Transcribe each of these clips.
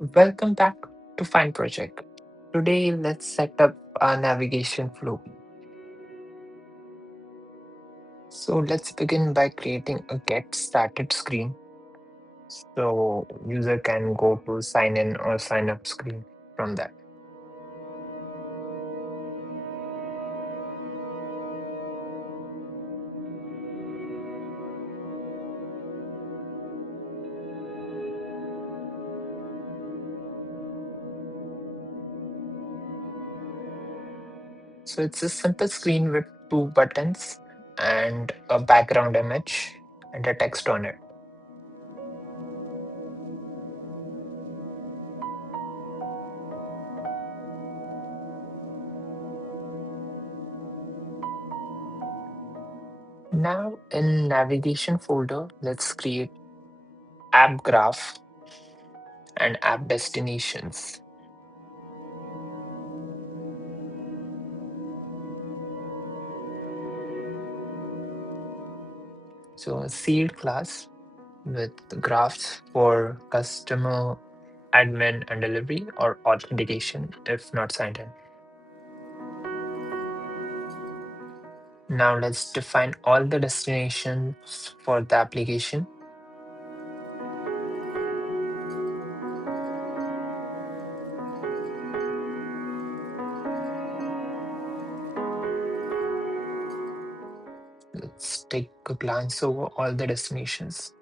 Welcome back to Find Project. Today, let's set up our navigation flow. So let's begin by creating a get started screen. So user can go to sign in or sign up screen from that. So it's a simple screen with two buttons and a background image and a text on it. Now in navigation folder, let's create app graph and app destinations. So a sealed class with graphs for customer, admin, and delivery or authentication if not signed in. Now let's define all the destinations for the application. Let's take a glance over all the destinations.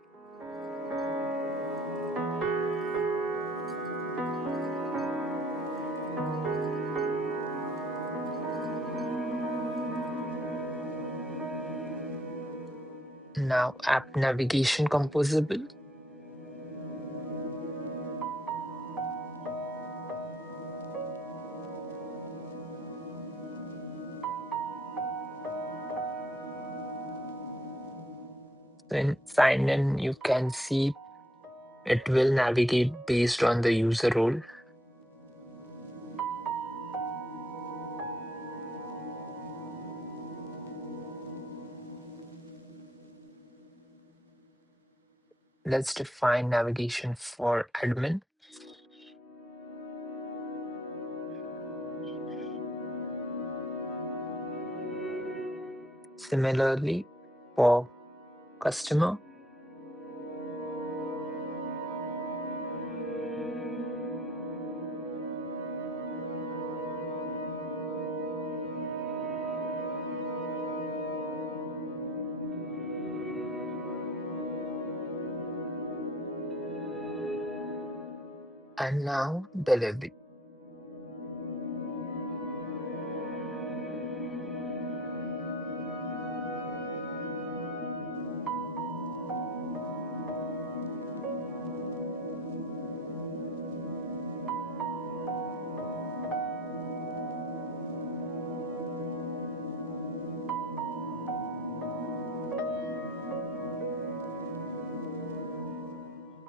Now app navigation composable. So in sign in, you can see it will navigate based on the user role. Let's define navigation for admin. Similarly, for customer, and now delivery.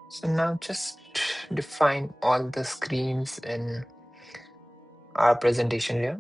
So now just define all the screens in our presentation layer.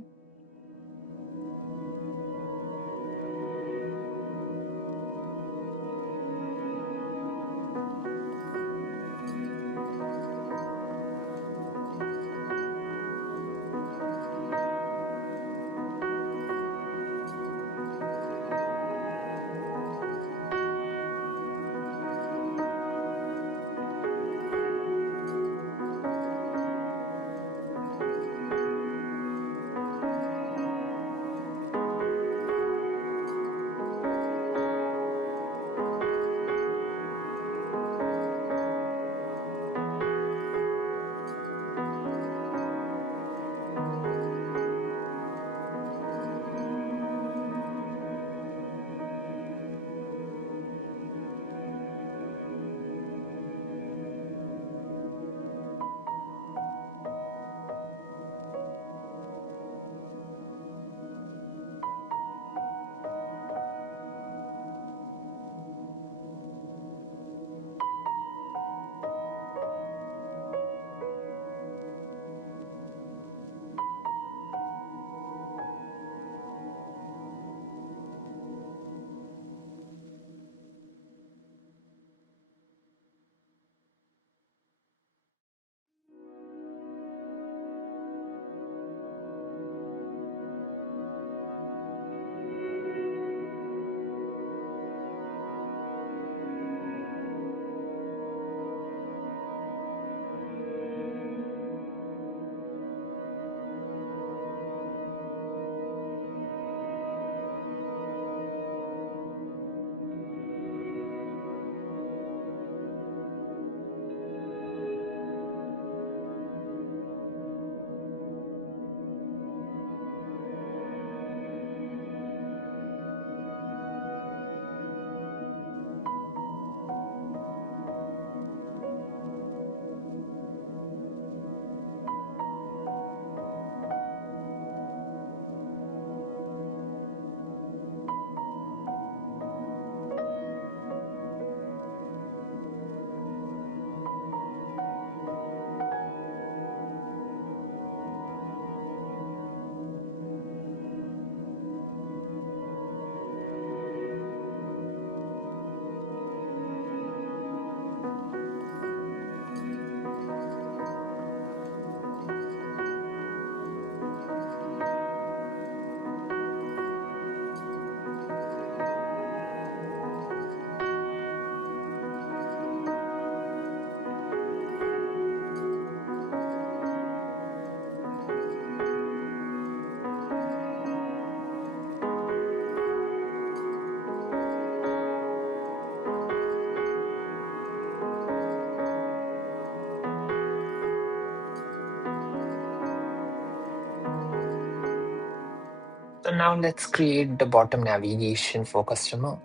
So now let's create the bottom navigation for customer.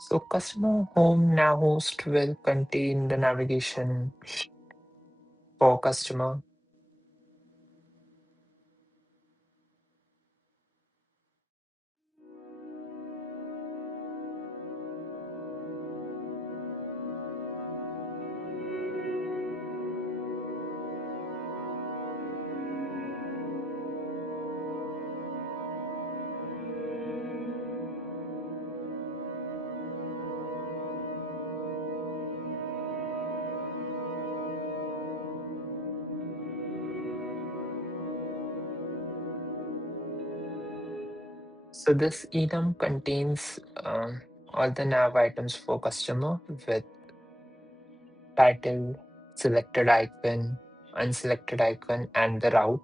So customer home nav host will contain the navigation for customer. So this enum contains all the nav items for customer with title, selected icon, unselected icon, and the route.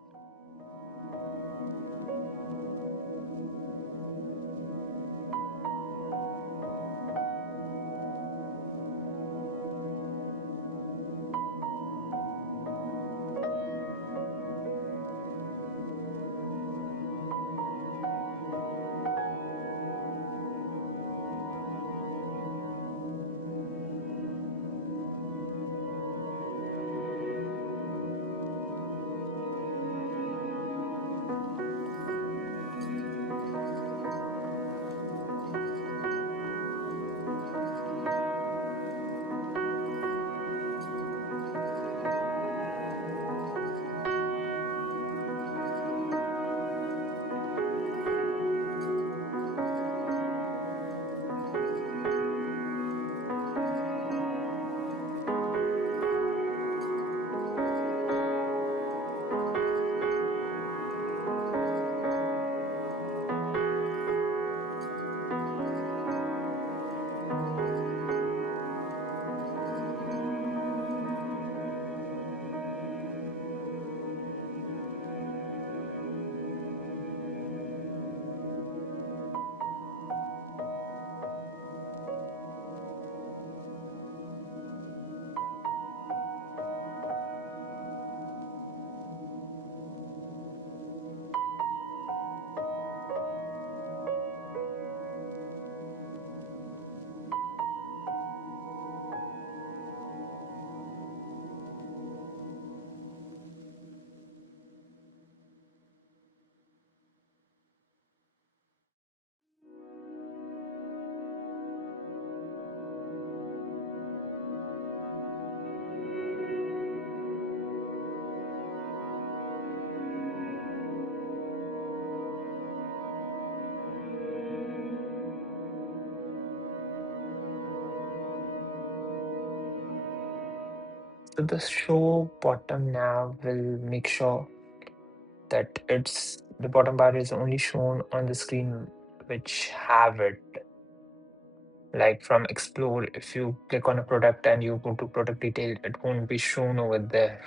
So the show bottom nav will make sure that it's the bottom bar is only shown on the screen which have it. Like from explore, if you click on a product and you go to product detail, it won't be shown over there.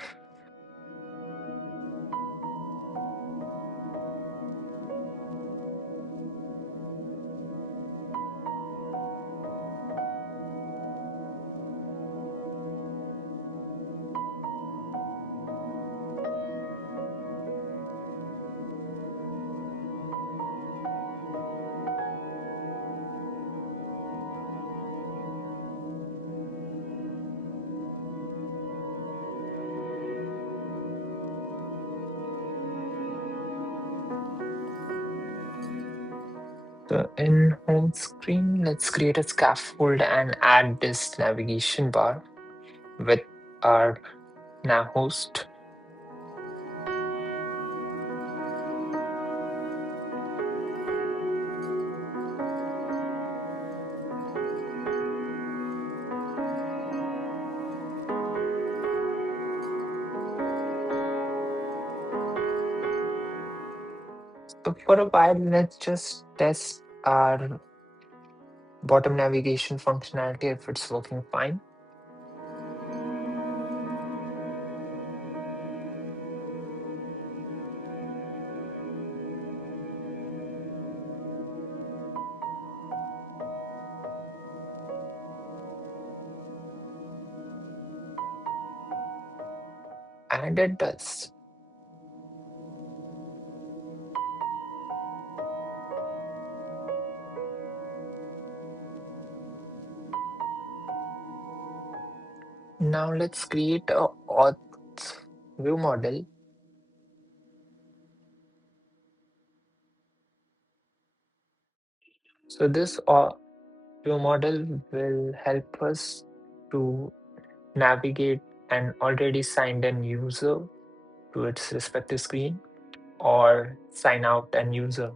So in home screen, let's create a scaffold and add this navigation bar with our nav host. So for a while, let's just test our bottom navigation functionality if it's working fine. And it does. Now let's create a auth view model. So this view model will help us to navigate an already signed in user to its respective screen or sign out an user.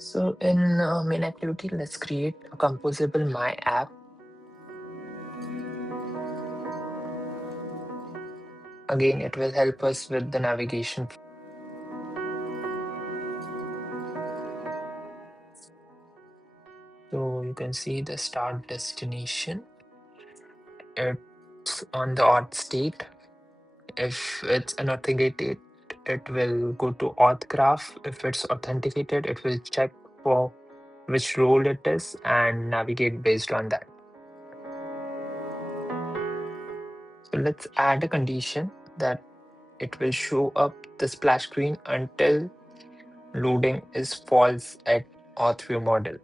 So in main activity, let's create a composable My app. Again, it will help us with the navigation. So you can see the start destination. It's on the auth state. If it's unauthenticated, it will go to auth graph. If it's authenticated, it will check for which role it is and navigate based on that. So let's add a condition that it will show up the splash screen until loading is false at auth view model.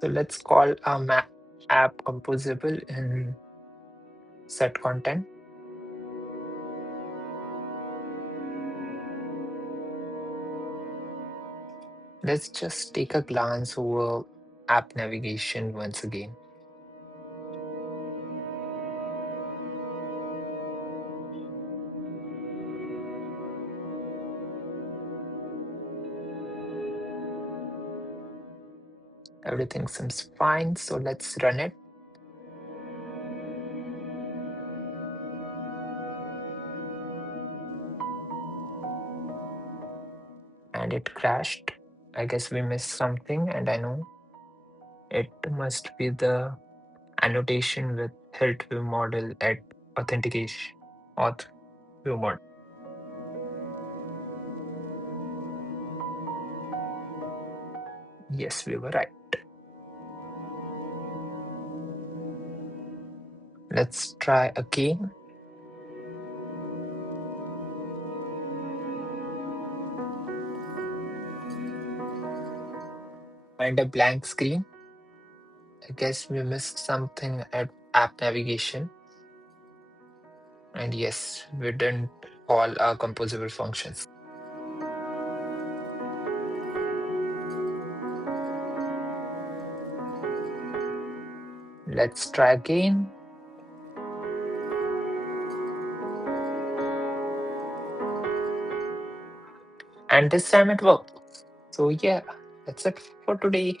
So let's call our map app composable in set content. Let's just take a glance over app navigation once again. Everything seems fine, so let's run it. And it crashed. I guess we missed something, and I know it must be the annotation with Hilt view model at authentication auth view model. Yes, we were right. Let's try again. Find a blank screen. I guess we missed something at app navigation. And yes, we didn't call our composable functions. Let's try again. And this time it worked. So yeah, that's it for today.